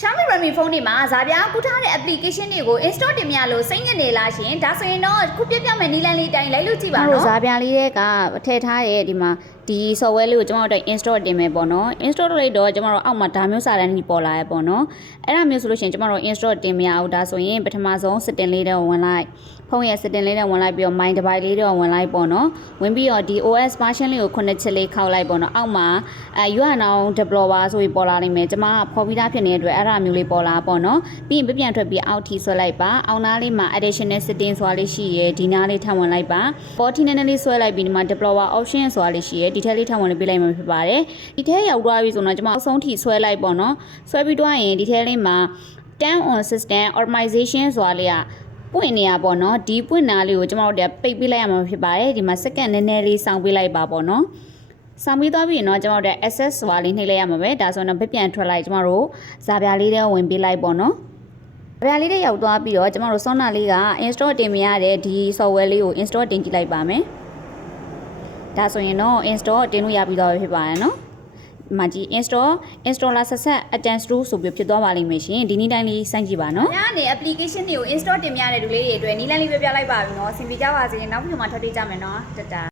Xiaomi Redmi phone တွေမှာဇာပြားကူထားတဲ့ application တွေကို install တင်မရလို့စိတ်ညစ်နေလားရှင်ဒါဆိုရင်တော့ခုပြပြမဲ့နီလန်လေးတိုင်းလိုက်လို့ကြည့်ပါနော်ဇာပြားလေးတွေကထည့်ထားရဲ့ဒီမှာဒီ software လေးကိုကျွန်တော်တို့ install တင်မယ်ပေါ့နော် install လုပ်လိုက်တော့ကျွန်တော်တို့အောက်မှာဒါမျိုးစာတန်းကြီးပေါ်လာရပေါ့နော်အဲ့ဒါမျိုးဆိုလို့ရှိရင်ကျွန်တော်တို့ install တင်မရဘူးဒါဆိုရင်ပထမဆုံး setting လေးတွေဝင်လိုက်ဖုန်းရဲ့ setting လေးတွေဝင်လိုက်ပြီးတော့ my device လေးတွေဝင်လိုက်ပေါ့နော်ဝင်ပြီးတော့ဒီ OS version လေးကိုခုနှစ်ချက်လေးခောက်လိုက်ပေါ့နော်အောက်မှာyou are now developer ဆိုပြီးပေါ်လာနိုင်မယ်ကျွန်မဖော်ပြီးသားဖြစ်နေတဲ့အတွက်အဲ့ဒါမျိုးလေးပေါ်လာပေါ့နော်ပြီးရင်ပြန်ထွက်ပြီးအောက်ထိဆွဲလိုက်ပါအောက်နားလေးမှာ additional setting ဆိုတာလေးရှိရယ်ဒီနားလေးထပ်ဝင်လိုက်ပါပေါ်ထင်းနေလေးဆွဲလိုက်ပြီးဒီမှာ developer option ဆိုတာလေးရှိရယ်ဒီထက်လေးထပ်ဝင်လေးပေးလိုက်မှဖြစ်ပါတယ်ဒီထဲရောက်သွားပြီဆိုတော့ကျွန်မအဆုံးထိဆွဲလိုက်ပေါ့နော်ဆွဲပြီးတော့ရင်ဒီထဲလေးမှာ turn on system optimization ဆိုတာလေးကပွင့်နေရပေါ့နော်ဒီပွင့်နာလေးကိုကျွန်တော်တို့ပိတ်ပေးလိုက်ရမှာဖြစ်ပါတယ်ဒီမှာစက္ကန့်နည်းနည်းလေးစောင့်ပေးလိုက်ပါပေါ့နော်ဆောင်ပြီးသွားပြီနော်ကျွန်တော်တို့ access ဆိုတာလေးနှိပ်လိုက်ရမှာပဲဒါဆိုတော့ပြန်ထွက်လိုက်ကျွန်တော်တို့ဇာပြားလေးတွေဝင်ပေးလိုက်ပေါ့နော်ဇာပြားလေးတွေရောက်သွားပြီးတော့ကျွန်တော်တို့ Sona လေးက install တင်မရတဲ့ဒီ software လေးကို install တင်ကြည့်လိုက်ပါမယ်ဒါဆိုရင်တော့ install တင်လို့ရပြီးသွားပြီဖြစ်ပါတယ်နော်မှာကြည့် installer ဆက်ဆက် attach to ဆိုပြီးဖြစ်သွားပါလိမ့်မယ်ရှင်ဒီနေ့တိုင်းလေးစိုက်ကြည့်ပါနော်။ညနေ application တွေကို install တင်မရတဲ့လူလေးတွေအတွက်နီးလန်းလေးပြပြလိုက်ပါပြီနော်။အဆင်ပြေကြပါစေ။နောက်ပြီးမှထပ်တွေ့ကြမယ်နော်။တတာ